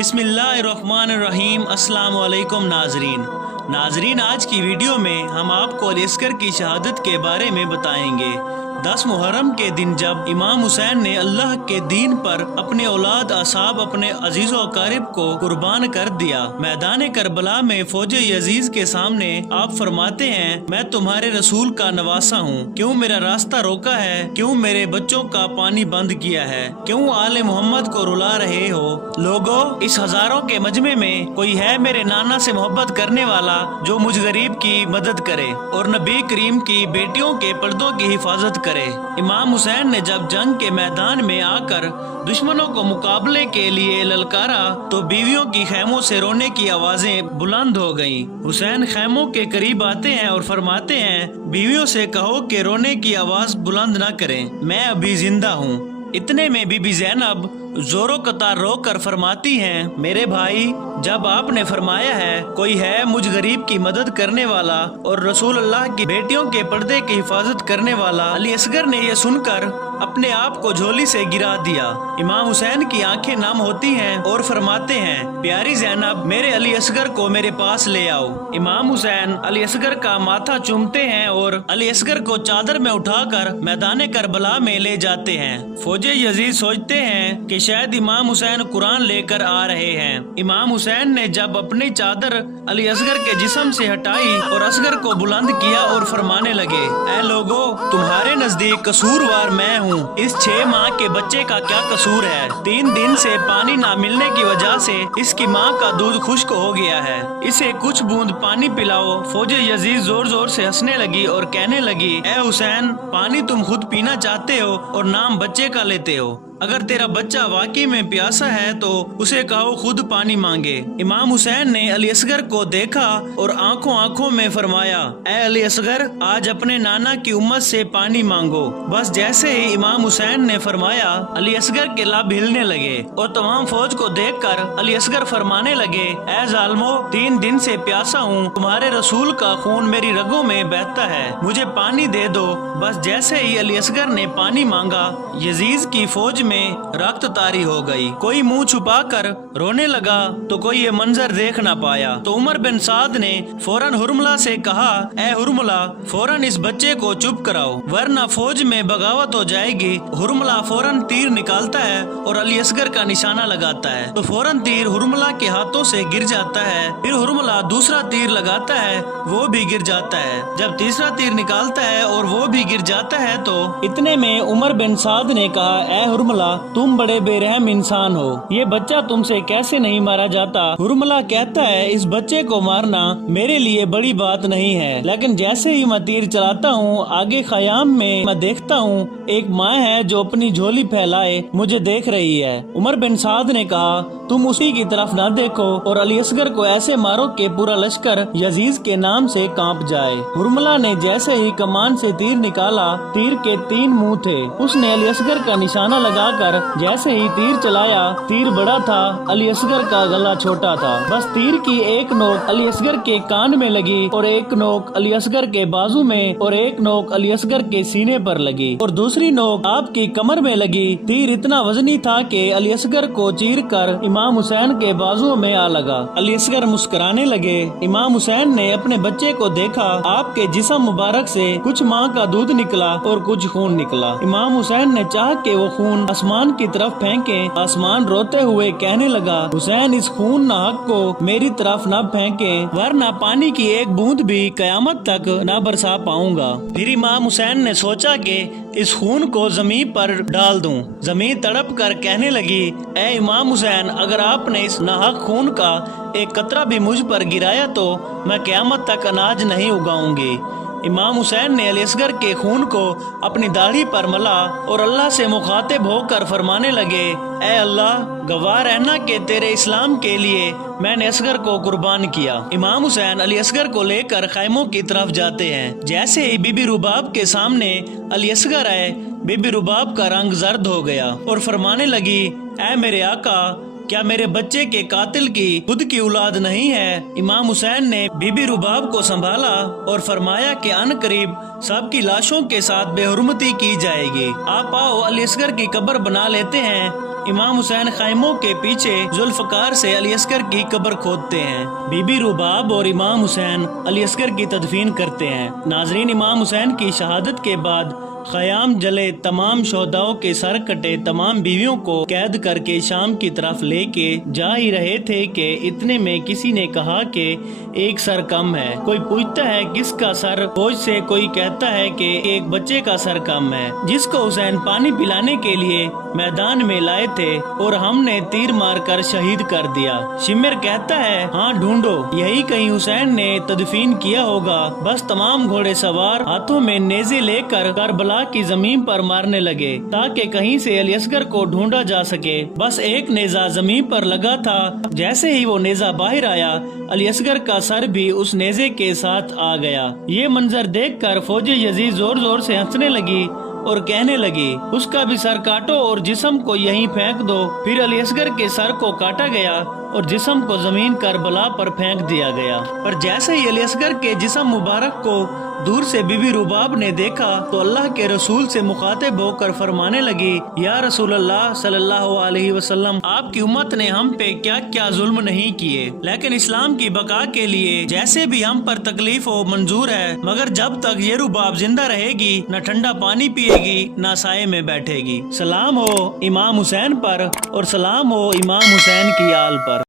बिस्मिल्लाहिर्रहमानिर्रहीम। अस्सलाम वालेकुम नाजरीन, आज की वीडियो में हम आपको अली असगर की शहादत के बारे में बताएंगे। 10 मुहर्रम के दिन जब इमाम हुसैन ने अल्लाह के दीन पर अपने औलाद असाब अपने अजीज़ व अकारिब को कुर्बान कर दिया, मैदान करबला में फौज यजीज के सामने आप फरमाते हैं, मैं तुम्हारे रसूल का नवासा हूँ, क्यों मेरा रास्ता रोका है, क्यों मेरे बच्चों का पानी बंद किया है, क्यों आले मोहम्मद को रुला रहे हो। लोगों, इस हजारों के मजमे में कोई है मेरे नाना से मोहब्बत करने वाला जो मुझ गरीब की मदद करे और नबी करीम की बेटियों के पर्दों की हिफाजत करे। इमाम हुसैन ने जब जंग के मैदान में आकर दुश्मनों को मुकाबले के लिए ललकारा तो बीवियों की खैमों से रोने की आवाजें बुलंद हो गईं। हुसैन खैमों के करीब आते हैं और फरमाते हैं, बीवियों से कहो कि रोने की आवाज बुलंद न करें, मैं अभी जिंदा हूँ। इतने में बीबी ज़ैनब जोरों कतार रो कर फरमाती हैं, मेरे भाई, जब आपने फरमाया है कोई है मुझ गरीब की मदद करने वाला और रसूल अल्लाह की बेटियों के पर्दे की हिफाजत करने वाला, अली असगर ने यह सुनकर अपने आप को झोली से गिरा दिया। इमाम हुसैन की आंखें नम होती हैं और फरमाते हैं, प्यारी ज़ैनब, मेरे अली असगर को मेरे पास ले आओ। इमाम हुसैन अली असगर का माथा चूमते हैं और अली असगर को चादर में उठाकर मैदान करबला में ले जाते हैं। फौजे यजीद सोचते हैं कि शायद इमाम हुसैन कुरान लेकर आ रहे हैं। इमाम हुसैन ने जब अपनी चादर अली असगर के जिस्म से हटाई और असगर को बुलंद किया और फरमाने लगे, ऐ लोगो, तुम्हारे नजदीक कसूरवार मैं हूँ। इस 6 माह के बच्चे का क्या कसूर है? 3 दिन से पानी ना मिलने की वजह से इसकी माँ का दूध खुश्क हो गया है, इसे कुछ बूंद पानी पिलाओ। फौजे यजीद जोर जोर से हंसने लगी और कहने लगी, ऐ हुसैन, पानी तुम खुद पीना चाहते हो और नाम बच्चे का लेते हो। अगर तेरा बच्चा वाकई में प्यासा है तो उसे कहो खुद पानी मांगे। इमाम हुसैन ने अली असगर को देखा और आंखों आंखों में फरमाया, ऐ अली असगर, आज अपने नाना की उम्मत से पानी मांगो। बस जैसे ही इमाम हुसैन ने फरमाया, अली असगर के लब हिलने लगे और तमाम फौज को देखकर अली असगर फरमाने लगे, ऐ जालमो, 3 दिन से प्यासा हूँ, तुम्हारे रसूल का खून मेरी रगों में बहता है, मुझे पानी दे दो। बस जैसे ही अली असगर ने पानी मांगा, यजीज की फौज में रक्त तारी हो गई। कोई मुंह छुपाकर रोने लगा तो कोई ये मंजर देख ना पाया। तो उमर बिन साद ने फौरन हुरमला से कहा, ऐ हुरमला, फौरन इस बच्चे को चुप कराओ वरना फौज में बगावत हो जाएगी। हुरमला फौरन तीर निकालता है और अली असगर का निशाना लगाता है तो फौरन तीर हुरमला के हाथों से गिर जाता है। फिर हुरमला दूसरा तीर लगाता है, वो भी गिर जाता है। जब तीसरा तीर निकालता है और वो भी गिर जाता है तो इतने में उमर बिन साद ने कहा, ऐ हुरमला, तुम बड़े बेरहम इंसान हो, ये बच्चा तुमसे कैसे नहीं मारा जाता? हुरमला कहता है, इस बच्चे को मारना मेरे लिए बड़ी बात नहीं है, लेकिन जैसे ही मैं तीर चलाता हूँ, आगे खयाम में मैं देखता हूँ एक माँ है जो अपनी झोली फैलाए मुझे देख रही है। उमर बिन साद ने कहा, तुम उसी की तरफ न देखो और अली असगर को ऐसे मारो कि पूरा लश्कर यजीज के नाम से कांप जाए। हुरमला ने जैसे ही कमान से तीर निकाला, तीर के 3 मुंह थे। उसने अली असगर का निशाना लगाकर जैसे ही तीर चलाया, तीर बड़ा था, अली असगर का गला छोटा था। बस तीर की एक नोक अली असगर के कान में लगी और एक नोक अली असगर के बाजू में और एक नोक अली असगर के सीने पर लगी और दूसरी नोक आपकी कमर में लगी। तीर इतना वजनी था कि अली असगर को चीर कर इमाम हुसैन के बाजुओं में आ लगा। अली असगर मुस्कुराने लगे। इमाम हुसैन ने अपने बच्चे को देखा, आपके जिस्म मुबारक से कुछ माँ का दूध निकला और कुछ खून निकला। इमाम हुसैन ने चाह के वो खून आसमान की तरफ फेंके। आसमान रोते हुए कहने लगा, हुसैन, इस खून नाहक को मेरी तरफ न फेंके वरना पानी की एक बूंद भी कयामत तक न बरसा पाऊंगा। फिर इमाम हुसैन ने सोचा कि इस खून को जमीन पर डाल दूं। जमीन तड़प कर कहने लगी, ऐ इमाम हुसैन, अगर आपने इस नाहक खून का एक कतरा भी मुझ पर गिराया तो मैं क़यामत तक अनाज नहीं उगाऊंगी। इमाम हुसैन ने अली असगर के खून को अपनी दाढ़ी पर मला और अल्लाह से मुखातिब होकर फरमाने लगे, ऐ अल्लाह, गवाह रहना कि तेरे इस्लाम के लिए मैंने असगर को कुर्बान किया। इमाम हुसैन अली असगर को लेकर खैमों की तरफ जाते हैं। जैसे ही बीबी रुबाब के सामने अली असगर आए, बीबी रुबाब का रंग जर्द हो गया और फरमाने लगी, ऐ मेरे आका, क्या मेरे बच्चे के कातिल की खुद की औलाद नहीं है? इमाम हुसैन ने बीबी रुबाब को संभाला और फरमाया कि अन करीब सबकी लाशों के साथ बेहुरमती की जाएगी। आप आओ, अली असगर की कब्र बना लेते हैं इमाम हुसैन खैमों के पीछे जुल्फकार से अली अस्गर की कब्र खोदते हैं। बीबी रुबाब और इमाम हुसैन अली अस्गर की तदफीन करते हैं। नाजरीन, इमाम हुसैन की शहादत के बाद ख़याम जले, तमाम शोहदाओं के सर कटे, तमाम बीवियों को कैद करके शाम की तरफ लेके जा ही रहे थे कि इतने में किसी ने कहा कि एक सर कम है। कोई पूछता है किसका सर, फौज से कोई कहता है कि एक बच्चे का सर कम है जिसको हुसैन पानी पिलाने के लिए मैदान में लाए थे और हमने तीर मारकर शहीद कर दिया। शिमर कहता है, हाँ ढूंढो, यही कहीं हुसैन ने तदफीन किया होगा। बस तमाम घोड़े सवार हाथों में नेज़े लेकर करबला की जमीन पर मारने लगे ताकि कहीं से अली अस्गर को ढूंढा जा सके। बस एक नेजा जमीन पर लगा था, जैसे ही वो नेजा बाहर आया अली अस्गर का सर भी उस नेजे के साथ आ गया। ये मंजर देखकर फौजी यजीद जोर जोर से हंसने लगी और कहने लगी, उसका भी सर काटो और जिस्म को यहीं फेंक दो। फिर अली अस्गर के सर को काटा गया और जिस्म को जमीन करबला पर फेंक दिया गया। पर जैसे ही अली अस्गर के जिस्म मुबारक को दूर से बीबी रुबाब ने देखा तो अल्लाह के रसूल से मुखातिब होकर फरमाने लगी, या रसूल अल्लाह सल्लल्लाहु अलैहि वसल्लम, आपकी उम्मत ने हम पे क्या क्या जुल्म नहीं किए, लेकिन इस्लाम की बका के लिए जैसे भी हम पर तकलीफ हो मंजूर है, मगर जब तक ये रुबाब जिंदा रहेगी न ठंडा पानी पिएगी न साये में बैठेगी। सलाम हो इमाम हुसैन पर और सलाम हो इमाम हुसैन की आल पर।